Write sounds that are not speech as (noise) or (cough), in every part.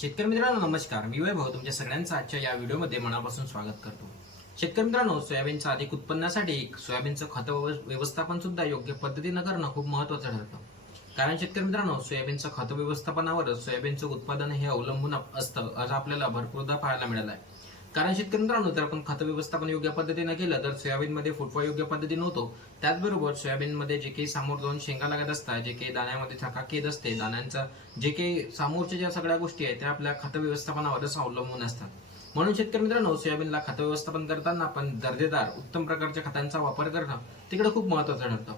शेतकरी मित्रांनो नमस्कार. मी वैभव तुमच्या सगळ्यांचं आजच्या या व्हिडिओमध्ये मनापासून स्वागत करतो. शेतकरी मित्रांनो सोयाबीनचं अधिक उत्पन्नासाठी सोयाबीनचं खत व्यव- व्यवस्थापन सुद्धा योग्य पद्धतीनं करणं खूप महत्वाचं ठरतं. कारण शेतकरी मित्रांनो सोयाबीनचं खत व्यवस्थापनावरच सोयाबीनचं उत्पादन हे अवलंबून असतं. आज आपल्याला भरपूरदा पाहायला मिळालं आहे कारण शेतकरी मित्रांनो जर आपण खत व्यवस्थापन योग्य पद्धतीने केलं तर सोयाबीनमध्ये फुटवा योग्य पद्धतीने होतो त्याचबरोबर सोयाबीनमध्ये जे काही समोर दोन शेंगा लागत असतात जे काही दाण्यामध्ये चकाकी येत असते दाण्यांचा जे काही समोरच्या ज्या सगळ्या गोष्टी आहेत त्या आपल्या खत व्यवस्थापनावरच अवलंबून असतात. म्हणून शेतकरी मित्रांनो सोयाबीनला खत व्यवस्थापन करताना आपण दर्जेदार उत्तम प्रकारच्या खतांचा वापर करणं तिकडे खूप महत्वाचं ठरतं.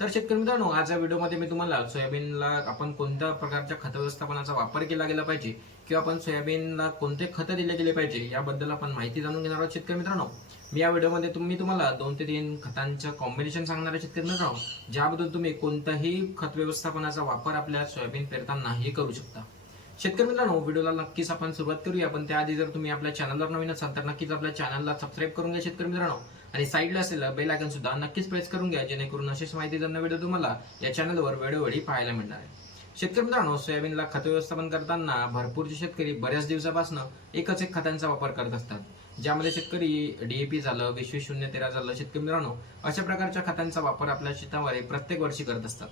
तर शेतकरी मित्रांनो आज या व्हिडिओमध्ये मी तुम्हाला सोयाबीनला आपण कोणत्या प्रकारच्या खत व्यवस्थापनाचा वापर केला गेला पाहिजे किंवा आपण सोयाबीनला कोणते खत दिले गेले पाहिजे याबद्दल आपण माहिती जाणून घेणार आहोत शेतकरी मित्रांनो. मी या व्हिडिओमध्ये तुम्ही तुम्हाला दोन ते तीन खतांचं कॉम्बिनेशन सांगणार आहे शेतकरी मित्रांनो ज्याबद्दल तुम्ही कोणताही खत व्यवस्थापनाचा वापर आपल्या सोयाबीन पेरतानाही करू शकता. शेतकरी मित्रांनो व्हिडिओला नक्कीच आपण सुरुवात करूया पण त्याआधी जर तुम्ही आपल्या चॅनलवर नवीन असाल तर नक्कीच आपल्या चॅनलला सबस्क्राईब करून घ्या शेतकरी मित्रांनो. आणि साईडला असलेलं बेल आयकन सुद्धा नक्कीच प्रेस करून घ्या जेणेकरून अशीच माहिती जर व्हिडिओ तुम्हाला या चॅनलवर वेळोवेळी पाहायला मिळणार आहे. शेतकरी मित्रांनो सोयाबीनला खत व्यवस्थापन करताना भरपूरचे शेतकरी बऱ्याच दिवसापासून एकच एक खतांचा वापर करत असतात. ज्यामध्ये शेतकरी डीएपी झालं वीस शून्य तेरा झालं शेतकरी मित्रांनो अशा प्रकारच्या खतांचा वापर आपल्या शेतामध्ये प्रत्येक वर्षी करत असतात.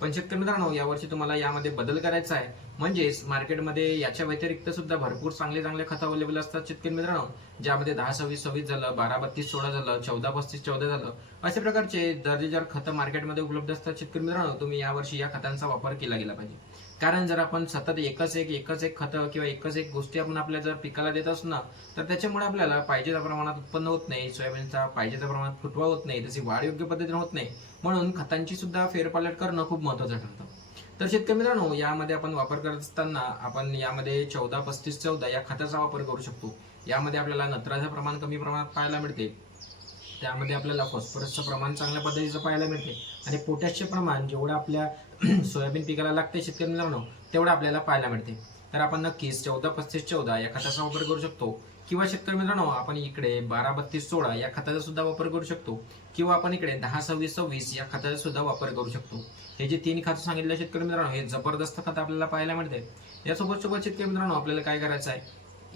पण शेतकरी मित्रांनो यावर्षी तुम्हाला यामध्ये बदल करायचा आहे. म्हणजेच मार्केटमध्ये याच्या व्यतिरिक्त सुद्धा भरपूर चांगले चांगले खत अवेलेबल असतात शेतकरी मित्रांनो. ज्यामध्ये दहा सव्वीस सव्वीस झालं बारा बत्तीस सोळा झालं चौदा पस्तीस चौदा झालं अशा प्रकारचे दर्जेदार खतं मार्केटमध्ये उपलब्ध असतात शेतकरी मित्रांनो. तुम्ही यावर्षी या खतांचा वापर केला गेला पाहिजे. कारण जर आपण सतत एकच एक एकच एक खतं किंवा एकच एक गोष्टी आपण आपल्या जर पिकाला देत असू ना तर त्याच्यामुळे आपल्याला पाहिजे त्या प्रमाणात उत्पन्न होत नाही सोयाबीनचा पाहिजे त्या प्रमाणात फुटवा होत नाही तशी वाढ योग्य पद्धतीने होत नाही. म्हणून खतांची सुद्धा फेरपालट करणं खूप महत्वाचं ठरतं. तर शेतकरी मित्रांनो यामध्ये आपण वापर करत असताना आपण यामध्ये चौदा पस्तीस चौदा या खताचा वापर करू शकतो. यामध्ये आपल्याला नत्राचं प्रमाण कमी प्रमाणात पाहायला मिळते. त्यामध्ये आपल्याला फॉस्फरसचं प्रमाण चांगल्या पद्धतीचं पाहायला मिळते. आणि पोटॅशचे प्रमाण जेवढं आपल्या (clears throat) सोयाबीन पिकाला लागते शेतकरी मित्रांनो तेवढं आपल्याला पाहायला मिळते. तर आपण नक्कीच चौदा पस्तीस चौदा या खताचा वापर करू शकतो. किंवा शेतकरी मित्रांनो आपण इकडे बारा बत्तीस सोळा या खताचा सुद्धा वापर करू शकतो. किंवा आपण इकडे दहा सव्वीस सव्वीस या खताचा सुद्धा वापर करू शकतो. हे जे तीन खतं सांगितले शेतकरी मित्रांनो हे जबरदस्त खत आपल्याला पाहायला मिळते. यासोबत सोबत शेतकरी मित्रांनो आपल्याला काय करायचं आहे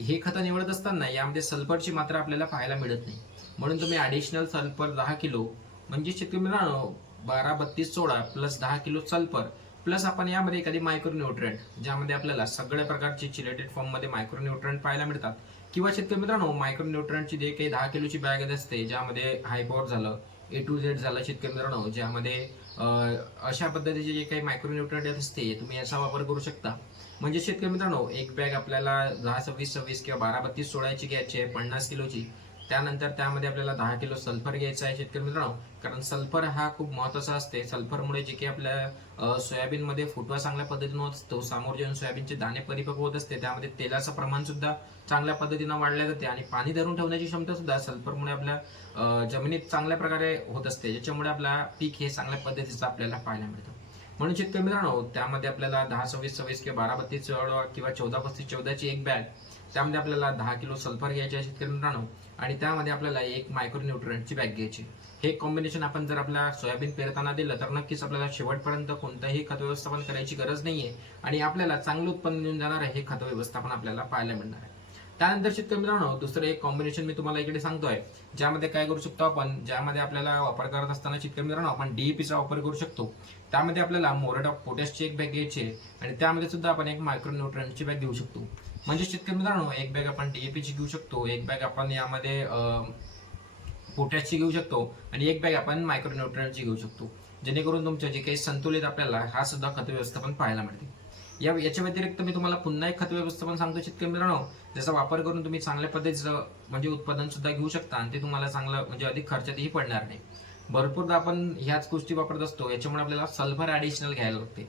हे खतं निवडत असताना यामध्ये सल्फरची मात्रा आपल्याला पाहायला मिळत नाही. म्हणून तुम्ही ॲडिशनल सल्फर दहा किलो म्हणजे शेतकरी मित्रांनो बारा बत्तीस सोळा प्लस दहा किलो सल्फर प्लस आपण यामध्ये एखादी मायक्रोन्यूट्रंट ज्यामध्ये आपल्याला सगळ्या प्रकारचे चिलेटेड फॉर्ममध्ये मायक्रोन्यूट्रंट पाहायला मिळतात. किंवा शेतकरी मित्रांनो मायक्रोन्यूट्रंटची जे काही दहा किलोची बॅग असते ज्यामध्ये हायपॉवर झालं ए टू झेड झालं शेतकरी मित्रांनो ज्यामध्ये अशा पद्धतीचे जे काही मायक्रोन्यूट्रंट येत असते तुम्ही याचा वापर करू शकता. म्हणजे शेतकरी मित्रांनो एक बॅग आपल्याला दहा सव्वीस सव्वीस किंवा बारा बत्तीस सोळाची घ्यायची आहे पन्नास किलोची. त्यानंतर त्यामध्ये आपल्याला दहा किलो सल्फर घ्यायचा आहे शेतकरी मित्रांनो. कारण सल्फर हा खूप महत्त्वाचा असते. सल्फरमुळे जे काही आपल्या सोयाबीनमध्ये फुटवा चांगल्या पद्धतीनं होत असतो. समोर जेवण सोयाबीनचे दाणे परिपक्व होत असते. त्यामध्ये तेलाचं प्रमाण सुद्धा चांगल्या पद्धतीनं वाढल्या जाते आणि पाणी धरून ठेवण्याची क्षमता सुद्धा सल्फरमुळे आपल्या जमिनीत चांगल्या प्रकारे होत असते. ज्याच्यामुळे आपला पीक हे चांगल्या पद्धतीचं आपल्याला पाहायला मिळतं. म्हणून शेतकरी मित्रांनो त्यामध्ये आपल्याला दहा सव्वीस सव्वीस किंवा बारा बत्तीस किंवा चौदा पस्तीस चौदाची एक बॅग. त्यामध्ये आपल्याला दहा किलो सल्फर घ्यायचे आहे शेतकरी मित्रांनो. आणि त्यामध्ये आपल्याला एक मायक्रोन्यूट्रंटची बॅग घ्यायची. हे कॉम्बिनेशन आपण जर आपल्या सोयाबीन पेरताना दिलं तर नक्कीच आपल्याला शेवटपर्यंत कोणतंही खत व्यवस्थापन करायची गरज नाही आहे आणि आपल्याला चांगलं उत्पन्न देऊन जाणार आहे हे खत व्यवस्थापन आपल्याला पाहायला मिळणार आहे. त्यानंतर शेतकरी मित्रांनो दुसरं एक कॉम्बिनेशन मी तुम्हाला इकडे सांगतोय ज्यामध्ये काय करू शकतो आपण ज्यामध्ये आपल्याला वापर करत असताना शेतकरी मित्रांनो आपण डीईपीचा वापर करू शकतो. त्यामध्ये आपल्याला मोरेट ऑफ पोटॅशची एक बॅग घ्यायची आहे आणि त्यामध्ये सुद्धा आपण एक मायक्रोन्यूट्रंटची बॅग घेऊ शकतो. म्हणजे शेतकरी मित्रांनो एक बॅग आपण डीएपीची घेऊ शकतो एक बॅग आपण यामध्ये पोटॅशची घेऊ शकतो आणि एक बॅग आपण मायक्रोन्यूट्रंटची घेऊ शकतो. जेणेकरून तुमचं जे काही संतुलित आपल्याला हा सुद्धा खत व्यवस्थापन पाहायला मिळते. या याच्या व्यतिरिक्त मी तुम्हाला पुन्हा एक खत व्यवस्थापन सांगतो शेतकरी मित्रांनो. ज्याचा वापर करून तुम्ही चांगल्या पद्धतीचं म्हणजे उत्पादन सुद्धा घेऊ शकता आणि ते तुम्हाला चांगलं म्हणजे अधिक खर्चातही पडणार नाही. भरपूरदा आपण ह्याच गोष्टी वापरत असतो याच्यामुळे आपल्याला सल्फर ॲडिशनल घ्यायला लागते.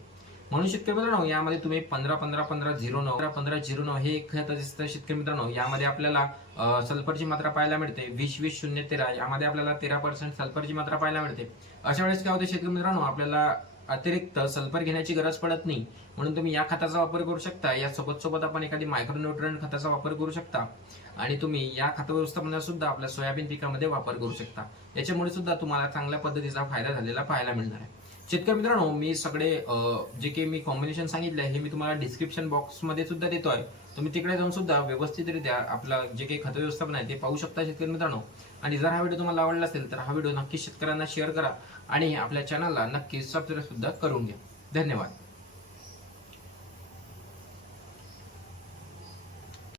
म्हणून शेतकरी मित्रांनो यामध्ये तुम्ही पंधरा पंधरा पंधरा झिरो नऊ पंधरा पंधरा झिरो नऊ हे एक खत दिसतं शेतकरी मित्रांनो. यामध्ये आपल्याला सल्फरची मात्रा पाहायला मिळते. वीस वीस शून्य तेरा. यामध्ये आपल्याला तेरा पर्सेंट सल्फरची मात्रा पाहायला मिळते. अशा वेळेस काय होते शेतकरी मित्रांनो आपल्याला अतिरिक्त सल्फर घेण्याची गरज पडत नाही. म्हणून तुम्ही या खताचा वापर करू शकता. या सोबत सोबत आपण एखादी मायक्रोन्यूट्रंट खताचा वापर करू शकता. आणि तुम्ही या खत व्यवस्थापनात सुद्धा आपल्या सोयाबीन पिकामध्ये वापर करू शकता. याच्यामुळे सुद्धा तुम्हाला चांगल्या पद्धतीचा फायदा झालेला पाहायला मिळणार आहे. शेतकरी मित्रांनो मी सगळे जे काही मी कॉम्बिनेशन सांगितलं हे मी तुम्हाला डिस्क्रिप्शन बॉक्समध्ये सुद्धा आहे तुम्ही तिकडे जाऊन सुद्धा व्यवस्थितरित्या आपलं जे काही खत व्यवस्थापन आहे ते पाहू शकता शेतकरी मित्रांनो. आणि जर हा व्हिडिओ तुम्हाला आवडला असेल तर हा व्हिडिओ नक्की शेतकऱ्यांना शेअर करा आणि आपल्या चॅनलला नक्की सबस्क्राईब सुद्धा करून घ्या. धन्यवाद.